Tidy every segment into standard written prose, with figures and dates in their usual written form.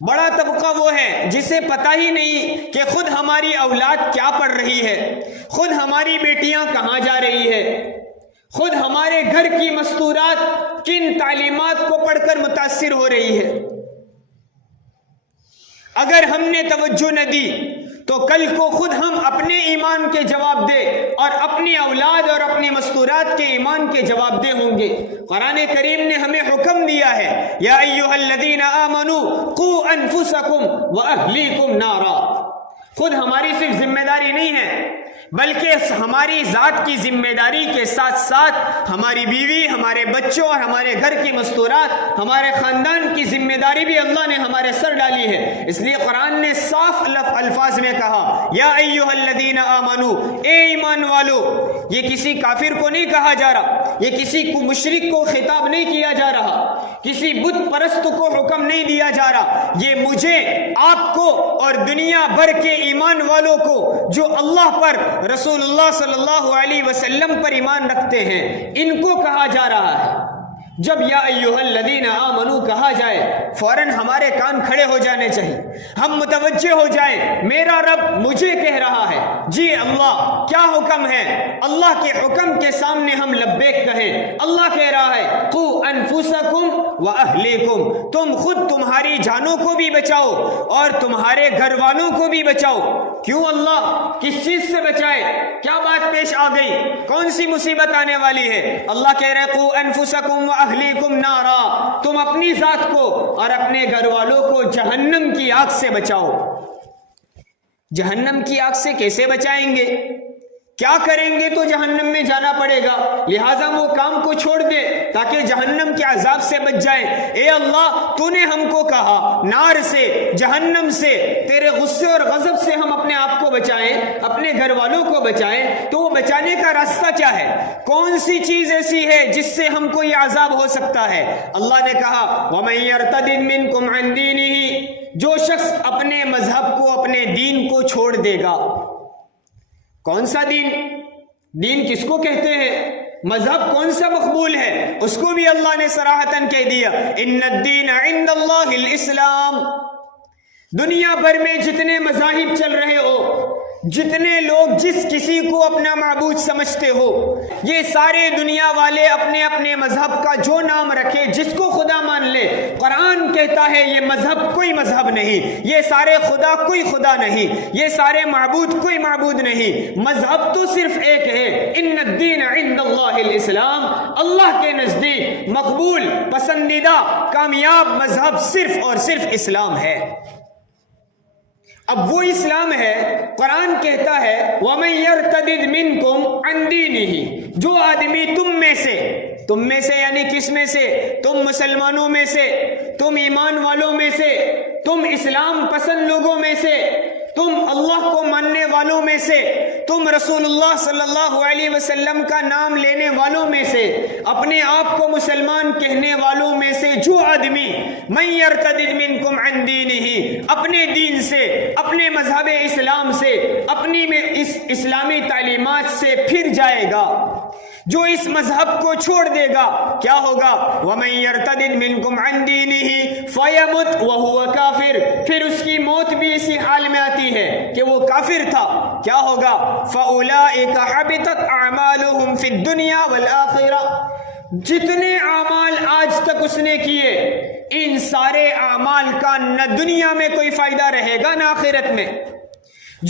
بڑا طبقہ وہ ہے جسے پتہ ہی نہیں کہ خود ہماری اولاد کیا پڑھ رہی ہے، خود ہماری بیٹیاں کہاں جا رہی ہے، خود ہمارے گھر کی مستورات کن تعلیمات کو پڑھ کر متاثر ہو رہی ہے۔ اگر ہم نے توجہ نہ دی تو کل کو خود ہم اپنے ایمان کے جواب دے اور اپنی اولاد اور اپنی مستورات کے ایمان کے جواب دے ہوں گے۔ قرآن کریم نے ہمیں حکم دیا ہے، یا ایھا الذین آمنوا قوا انفسکم واہلیکم نارا۔ خود ہماری صرف ذمہ داری نہیں ہے بلکہ ہماری ذات کی ذمہ داری کے ساتھ ساتھ ہماری بیوی، ہمارے بچوں اور ہمارے گھر کی مستورات، ہمارے خاندان کی ذمہ داری بھی اللہ نے ہمارے سر ڈالی ہے۔ اس لیے قرآن نے صاف الفاظ میں کہا، یا ایھا الذین آمنو، اے ایمان والو۔ یہ کسی کافر کو نہیں کہا جا رہا، یہ کسی مشرک کو خطاب نہیں کیا جا رہا، کسی بت پرست کو حکم نہیں دیا جا رہا، یہ مجھے، آپ کو اور دنیا بھر کے ایمان والوں کو جو اللہ پر، رسول اللہ صلی اللہ علیہ وسلم پر ایمان رکھتے ہیں، ان کو کہا جا رہا ہے۔ جب یا ایھا الذین آمنو کہا جائے فوراً ہمارے کان کھڑے ہو جانے چاہیے، ہم متوجہ ہو جائیں، میرا رب مجھے کہہ رہا ہے، جی اللہ کیا حکم ہے؟ اللہ کے حکم کے سامنے ہم لبیک کہیں۔ اللہ کہہ رہا ہے، قوا انفسکم واہلیکم، تم خود تمہاری جانوں کو بھی بچاؤ اور تمہارے گھر والوں کو بھی بچاؤ۔ کیوں اللہ؟ کس چیز سے بچائے؟ کیا بات پیش آ گئی؟ کون سی مصیبت آنے والی ہے؟ اللہ کہہ رہے، قوا انفسکم واہلیکم نارا، تم اپنی ذات کو اور اپنے گھر والوں کو جہنم کی آگ سے بچاؤ۔ جہنم کی آگ سے کیسے بچائیں گے؟ کیا کریں گے تو جہنم میں جانا پڑے گا، لہٰذا وہ کام کو چھوڑ دے تاکہ جہنم کے عذاب سے بچ جائے۔ اے اللہ، تو نے ہم کو کہا نار سے، جہنم سے، تیرے غصے اور غضب سے ہم اپنے آپ کو بچائیں، اپنے گھر والوں کو بچائیں، تو وہ بچانے کا راستہ کیا ہے؟ کون سی چیز ایسی ہے جس سے ہم کو یہ عذاب ہو سکتا ہے؟ اللہ نے کہا، وَمَن يَرْتَدِدْ مِنْكُمْ عَنْ دِينِهِ، جو شخص اپنے مذہب کو، اپنے دین کو چھوڑ دے گا۔ کون سا دین؟ دین کس کو کہتے ہیں؟ مذہب کون سا مقبول ہے؟ اس کو بھی اللہ نے صراحتاً کہہ دیا، ان الدین عند اللہ الاسلام۔ دنیا بھر میں جتنے مذاہب چل رہے ہو، جتنے لوگ جس کسی کو اپنا معبود سمجھتے ہو، یہ سارے دنیا والے اپنے اپنے مذہب کا جو نام رکھے، جس کو خدا مان لے، قرآن کہتا ہے یہ مذہب کوئی مذہب نہیں، یہ سارے خدا کوئی خدا نہیں، یہ سارے معبود کوئی معبود نہیں، مذہب تو صرف ایک ہے، ان الدین عند اللہ الاسلام۔ اللہ کے نزدیک مقبول، پسندیدہ، کامیاب مذہب صرف اور صرف اسلام ہے۔ اب وہ اسلام ہے، قرآن کہتا ہے، وَمَن يَرْتَدِدْ مِنْكُمْ عَنْ دِينِهِ، جو آدمی تم میں سے یعنی کس میں سے؟ تم مسلمانوں میں سے، تم ایمان والوں میں سے، تم اسلام پسند لوگوں میں سے، تم اللہ کو ماننے والوں میں سے، تم رسول اللہ صلی اللہ علیہ وسلم کا نام لینے والوں میں سے، اپنے آپ کو مسلمان کہنے والوں میں سے جو آدمی من یرتدد منکم عن دینہ، اپنے دین سے، اپنے مذہب اسلام سے، اپنی میں اس اسلامی تعلیمات سے پھر جائے گا، جو اس مذہب کو چھوڑ دے گا، کیا ہوگا؟ وَمَن يَرْتَدِدْ مِنْكُمْ عَنْ دِينِهِ فَيَمُتْ وَهُوَ كَافِرٌ، پھر اس کی موت بھی اسی حال میں آتی ہے کہ وہ کافر تھا، کیا ہوگا؟ فَأُولَئِكَ حَبِطَتْ أَعْمَالُهُمْ فِي الدُّنْيَا وَالْآخِرَةِ، جتنے اعمال آج تک اس نے کیے، ان سارے اعمال کا نہ دنیا میں کوئی فائدہ رہے گا نہ آخرت میں۔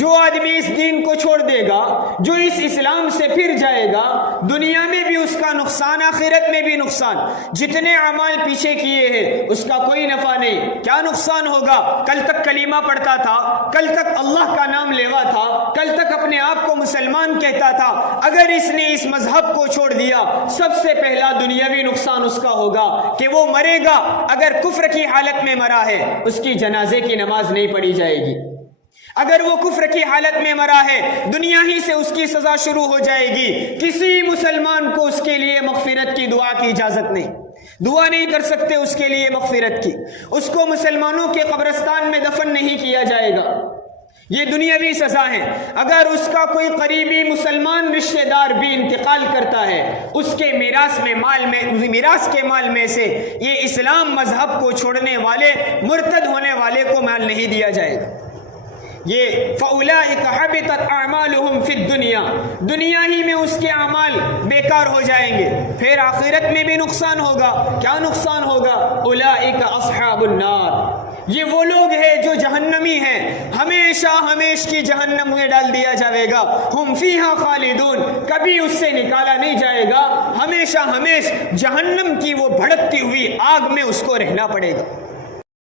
جو آدمی اس دین کو چھوڑ دے گا، جو اس اسلام سے پھر جائے گا، دنیا میں بھی اس کا نقصان، آخرت میں بھی نقصان۔ جتنے اعمال پیچھے کیے ہیں اس کا کوئی نفع نہیں۔ کیا نقصان ہوگا؟ کل تک کلمہ پڑھتا تھا، کل تک اللہ کا نام لیوا تھا، کل تک اپنے آپ کو مسلمان کہتا تھا، اگر اس نے اس مذہب کو چھوڑ دیا، سب سے پہلا دنیاوی نقصان اس کا ہوگا کہ وہ مرے گا، اگر کفر کی حالت میں مرا ہے اس کی جنازے کی نماز نہیں پڑھی جائے گی، اگر وہ کفر کی حالت میں مرا ہے دنیا ہی سے اس کی سزا شروع ہو جائے گی۔ کسی مسلمان کو اس کے لیے مغفرت کی دعا کی اجازت نہیں، دعا نہیں کر سکتے اس کے لیے مغفرت کی، اس کو مسلمانوں کے قبرستان میں دفن نہیں کیا جائے گا، یہ دنیاوی سزا ہے. اگر اس کا کوئی قریبی مسلمان رشتہ دار بھی انتقال کرتا ہے، اس کے میراث کے مال میں سے یہ اسلام مذہب کو چھوڑنے والے، مرتد ہونے والے کو مال نہیں دیا جائے گا. یہ فَأُولَٰئِكَ حَبِطَتْ أَعْمَالُهُمْ فِي الدُّنْيَا، دنیا ہی میں اس کے اعمال بیکار ہو جائیں گے، پھر آخرت میں بھی نقصان ہوگا. کیا نقصان ہوگا؟ أُولَٰئِكَ أَصْحَابُ النَّارِ، یہ وہ لوگ ہیں جو جہنمی ہیں، ہمیشہ کی جہنم میں ڈال دیا جائے گا. ہم فیہا خالدون، کبھی اس سے نکالا نہیں جائے گا، ہمیشہ جہنم کی وہ بھڑکتی ہوئی آگ میں اس کو رہنا پڑے گا.